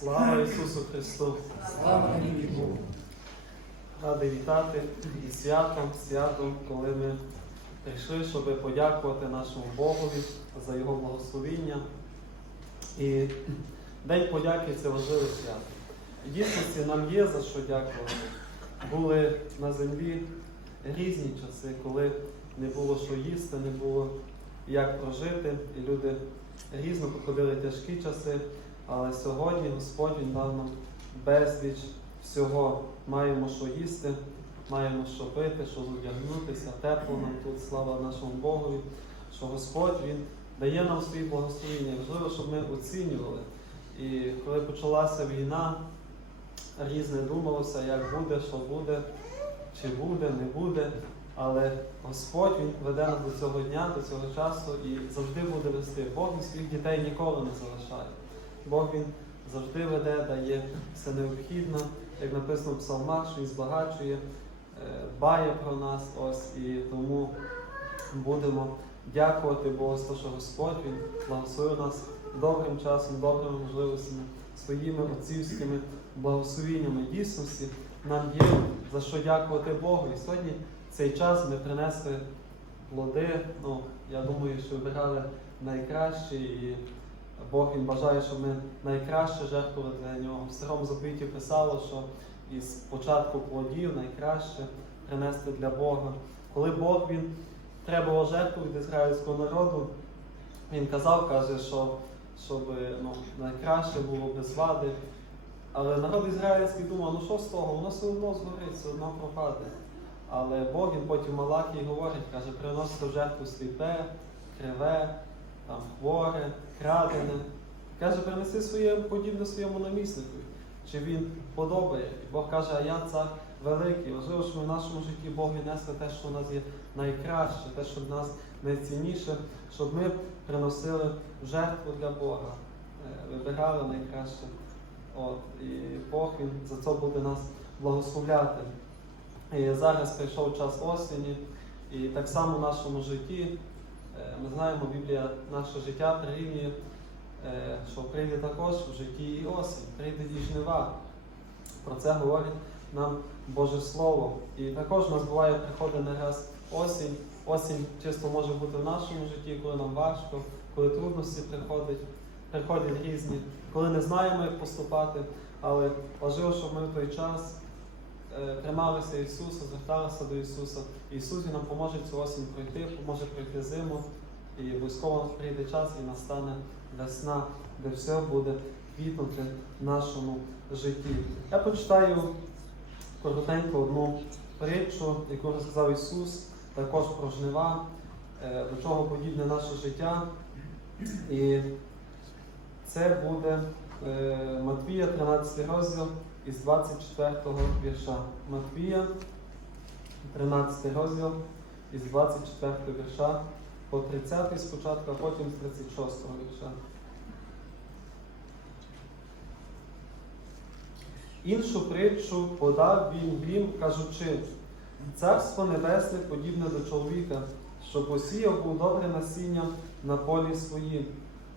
Слава Ісусу Христу! Слава Богу! Радий вітати і святом, святом, коли ми прийшли, щоб подякувати нашому Богові за Його благословіння. І День подяки це важливе свято. І дійсності нам є за що дякувати. Були на землі різні часи, коли не було що їсти, не було як прожити, і люди різно проходили тяжкі часи. Але сьогодні Господь Він дав нам безліч всього. Маємо що їсти, маємо що пити, що одягнутися, тепло нам тут, слава нашому Богові, що Господь Він дає нам свої благословення. Важливо, щоб ми оцінювали. І коли почалася війна, різне думалося, як буде, що буде, чи буде, не буде. Але Господь Він веде нас до цього дня, до цього часу і завжди буде вести. Бог він своїх дітей ніколи не залишає. Бог Він завжди веде, дає все необхідне, як написано в псалмах, що він збагачує, е, дбає про нас. Ось і тому будемо дякувати Богу що Господь Він благословив нас добрим часом, добрими можливостями, своїми отцівськими благословіннями. Дійсності нам є за що дякувати Богу. І сьогодні цей час ми принесли плоди. Ну, я думаю, що вибирали найкращі і Бог він бажає, щоб ми найкраще жертвували для нього. В старому заповіті писало, що із початку плодів найкраще принести для Бога. Коли Бог він треба жертву від ізраїльського народу, він казав, каже, що щоб ну, найкраще було без вади. Але народ ізраїльський думав, ну що з того, воно все одно згорить, все одно пропаде. Але Бог він потім Малахій говорить, каже, приносите в жертву сліпе, криве, там, хворе, крадене. Каже, принеси своє подібне своєму наміснику. Чи він подобає. І Бог каже, а я цар великий. Важливо, що ми в нашому житті Бог віднесли те, що в нас є найкраще, те, що в нас найцінніше, щоб ми приносили жертву для Бога, е, вибирали найкраще. От, І Бог він за це буде нас благословляти. І зараз прийшов час осені, і так само в нашому житті. Е, Ми знаємо, Біблія наше життя прирівнює, е, що прийде також в житті і осінь, прийде і жнива. Про це говорить нам Боже Слово. І також у нас буває приходить не раз осінь. Осінь чисто може бути в нашому житті, коли нам важко, коли трудності приходять, приходять різні, коли не знаємо, як поступати. Але важливо, щоб ми в той час трималися Ісуса, зверталися до Ісуса. Ісус нам поможе цю осінь пройти, поможе пройти зиму. І обов'язково прийде час і настане весна, де все буде квітнути в нашому житті. Я почитаю коротенько одну притчу, яку розказав Ісус, також про жнива, е, до чого подібне наше життя. І це буде е, Матвія, 13 розділ із 24 вірша. Матвія, 13 розділ із 24 вірша по 30 спочатку, а потім з 36 вірша. Іншу притчу подав він їм, кажучи, царство небесне подібне до чоловіка, що посіяв був добре насіння на полі своїм.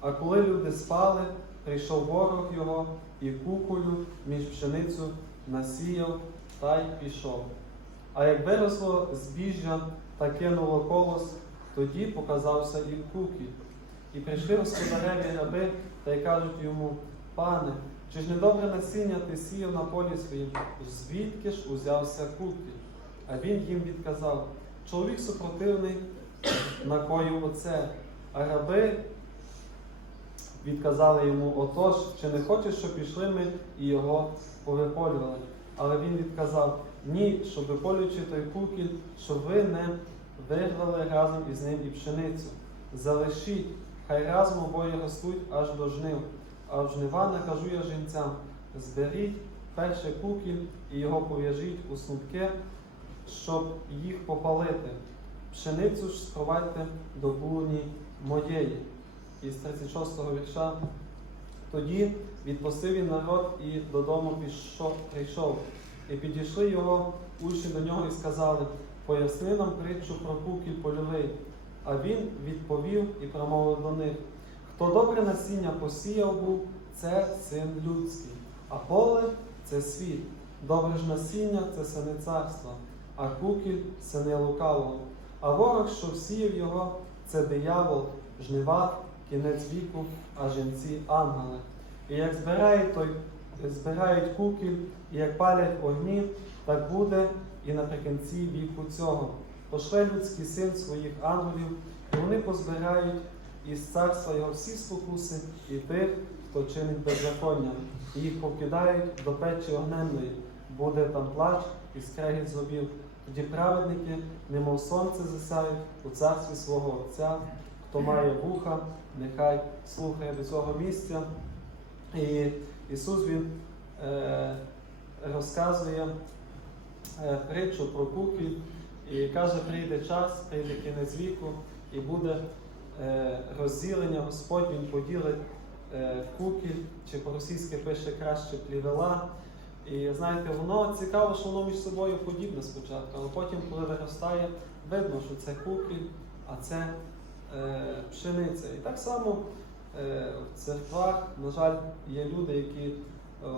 А коли люди спали, прийшов ворог його і куколю між пшеницю насіяв та й пішов. А як виросло збіжжя та кинуло колос, тоді показався і кукіль. І прийшли господареві раби та й кажуть йому, пане, чи ж недобре насіння ти сіяв на полі своїм, звідки ж узявся кукіль? А він їм відказав, чоловік супротивний накоїв оце, а раби відказали йому, отож, чи не хочеш, щоб пішли ми і його повиполювали? Але він відказав, ні, щоб виполюючи той кукіль, щоб ви не вирвали разом із ним і пшеницю. Залишіть, хай разом обоє ростуть аж до жнив. А в жнива накажу я жінцям, зберіть перший кукіль і його пов'яжіть у снупки, щоб їх попалити. Пшеницю ж сховайте до буні моєї. Із 36-го вірша. Тоді відпустив він народ і додому пішов, прийшов. І підійшли його учні до нього і сказали, поясни нам притчу про кукіль польовий. А він відповів і промовив до них: Хто добре насіння посіяв був, це син людський, а поле це світ. Добре ж насіння це сини царства, а кукіль сини лукавого. А ворог, що всіяв його, це диявол, жнива, кінець віку, а жінці ангели. І як збирають той, збирають кукіль, і як палять огні, так буде і наприкінці віку цього. Пошле людський син своїх ангелів, і вони позбирають із царства його всі спокуси і тих, хто чинить беззаконня, і їх покидають до печі огненної. Буде там плач і скрегіт зубів. Тоді праведники, немов сонце засяють у царстві свого Отця. Хто має вуха, нехай слухає до цього місця. І Ісус Він е, розказує е, притчу про кукіль і каже, прийде час, прийде кінець віку, і буде е, розділення, Господь Він поділить е, кукіль, чи по-російськи пише краще плівела. І знаєте, воно цікаво, що воно між собою подібне спочатку, але потім, коли виростає, видно, що це кукіль, а це пшениця. І так само е, в церквах, на жаль, є люди, які е,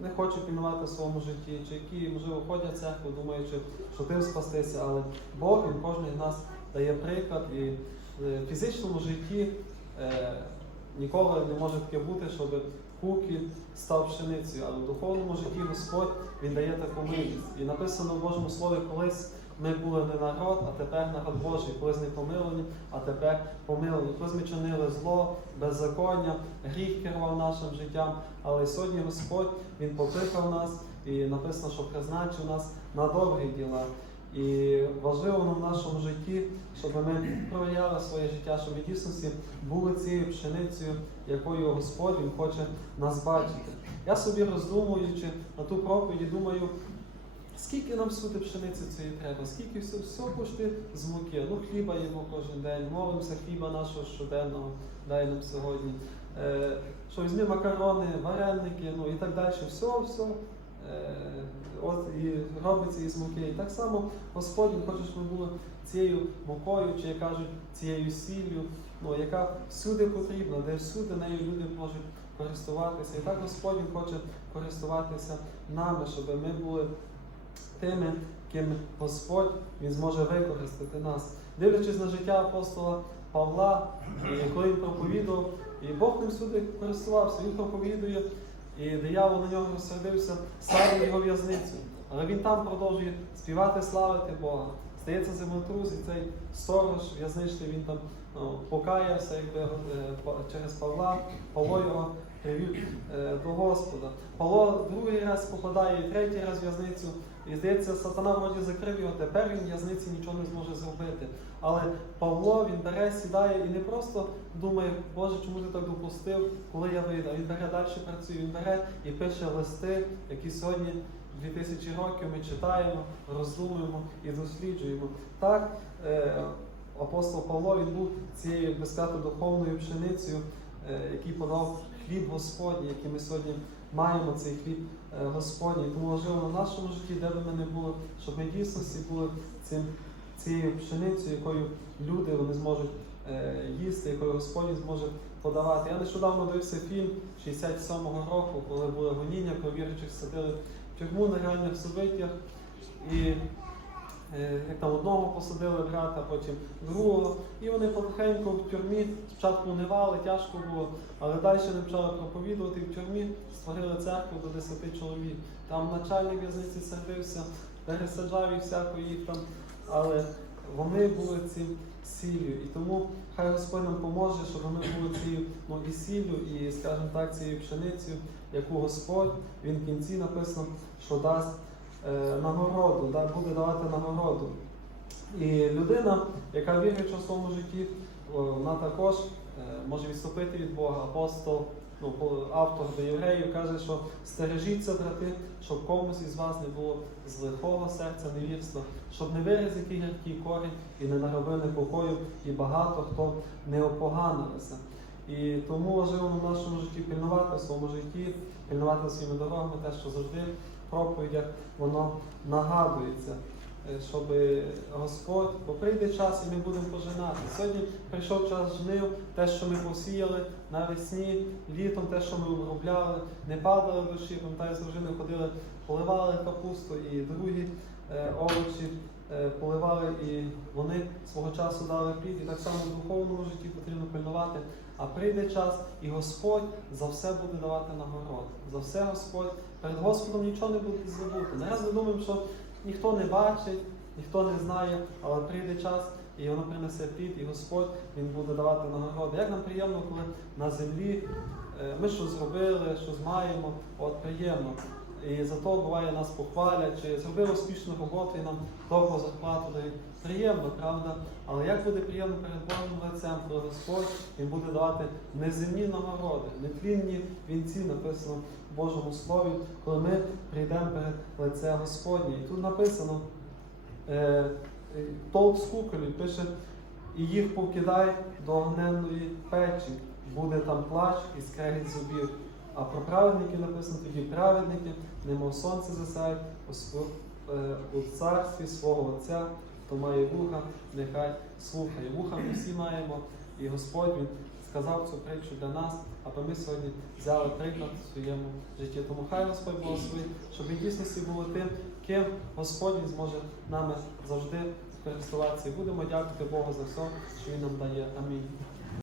не хочуть пільнувати в своєму житті, чи які, можливо, ходять в церкву, думаючи, що тим спастися, але Бог він кожен з нас дає приклад і в фізичному житті е, ніколи не може таке бути, щоб кукіль став пшеницею, але в духовному житті Господь він дає таку милість. І написано в Божому Слові, колись ми були не народ, а тепер народ Божий, колись не помилені, а тепер помилені. Колись ми чинили зло, беззаконня, гріх керував нашим життям. Але сьогодні Господь Він покликав нас і написано, що призначив нас на добрі діла. І важливо нам в нашому житті, щоб ми провіряли своє життя, щоб ми дійсності були цією пшеницею, якою Господь Він хоче нас бачити. Я собі роздумуючи на ту проповіді, думаю, скільки нам всюди пшениці цієї треба, скільки все, все пошти з муки. Ну, хліба їмо кожен день, молимося хліба нашого щоденного, дай нам сьогодні. Е, що візьми макарони, вареники, ну і так далі. Все, все. Е, от і робиться із муки. І так само Господь хоче, щоб ми були цією мукою, чи як кажуть, цією сіллю, ну, яка всюди потрібна, де всюди нею люди можуть користуватися. І так Господь хоче користуватися нами, щоб ми були тими, ким Господь Він зможе використати нас. Дивлячись на життя апостола Павла, коли він проповідував, і Бог ним всюди користувався, він проповідує, і диявол на нього розсердився, ставив його в'язницю. Але він там продовжує співати, славити Бога. Стається землетрус, і цей сторож в'язничний, він там ну, покаявся якби, е, через Павла, Павло його привів е, до Господа. Павло другий раз попадає, і третій раз в'язницю. І здається, сатана вроді закрив його, тепер він в'язниці нічого не зможе зробити. Але Павло він бере, сідає і не просто думає, Боже, чому ти так допустив, коли я вийду. Він бере далі працює, він бере і пише листи, які сьогодні 2000 років ми читаємо, роздумуємо і досліджуємо. Так, е, апостол Павло він був цією як би сказати, духовною пшеницею, е, який подав хліб Господній, який ми сьогодні маємо цей хліб е, Господній. Тому на нашому житті, де би ми не були, щоб ми дійсно дійсності були цим, цією пшеницею, якою люди вони зможуть е, їсти, якою Господь зможе подавати. Я нещодавно дивився фільм 67-го року, коли були гоніння, коли віруючих садили в тюрму на реальних собиттях. І як там одного посадили брата, потім другого. І вони потихеньку в тюрмі спочатку унивали, тяжко було, але далі вони почали проповідувати в тюрмі створили церкву до 10 чоловік. Там начальник в'язниці сердився, пересаджав і всяко їх там. Але вони були цим сіллю. І тому хай Господь нам поможе, щоб ми були цією ну, і сіллю, і, скажімо так, цією пшеницею, яку Господь він в кінці написано, що дасть е, нагороду, да, буде давати нагороду. І людина, яка віруюча в своєму житті, вона також е, може відступити від Бога. Апостол, ну, автор до євреїв каже, що стережіться, брати, щоб комусь із вас не було з лихого серця невірства, щоб не виріз гіркий корінь і не наробили покою, і багато хто не опоганилися. І тому важливо в нашому житті пильнувати в своєму житті, пильнувати своїми дорогами, те, що завжди проповідях воно нагадується. е, щоб Господь, бо прийде час і ми будемо пожинати. Сьогодні прийшов час жнив, те, що ми посіяли навесні, літом, те, що ми обробляли, не падали душі, пам'ятаю, з дружиною ходили, поливали капусту і другі е, овочі е, поливали, і вони свого часу дали плід. І так само в духовному житті потрібно пильнувати. А прийде час, і Господь за все буде давати нагород. За все Господь перед Господом нічого не буде забути. Зараз ми думаємо, що ніхто не бачить, ніхто не знає, але прийде час, і воно принесе плід, і Господь Він буде давати нагороди. Як нам приємно, коли на землі е, ми щось зробили, щось маємо, от приємно. І за то буває нас похвалять, чи зробили успішну роботу і нам добру зарплату дають. Приємно, правда? Але як буде приємно перед Божим лицем, коли Господь Він буде давати неземні нагороди, нетлінні вінці, написано в Божому Слові, коли ми прийдемо перед лице Господнє. І тут написано, е, е, толк з куколів пише, і їх покидай до огненної печі, буде там плач і скрегіт зубів. А про праведників написано тоді праведники, немов сонце засяють е, у царстві свого Отця, хто має вуха, нехай слухає. Вуха ми всі маємо, і Господь Він сказав цю притчу для нас, аби ми сьогодні взяли приклад в своєму житті. Тому хай Господь благословить, щоб ми дійсності були тим, ким Господь зможе нами завжди користуватися. І будемо дякувати Богу за все, що Він нам дає. Амінь.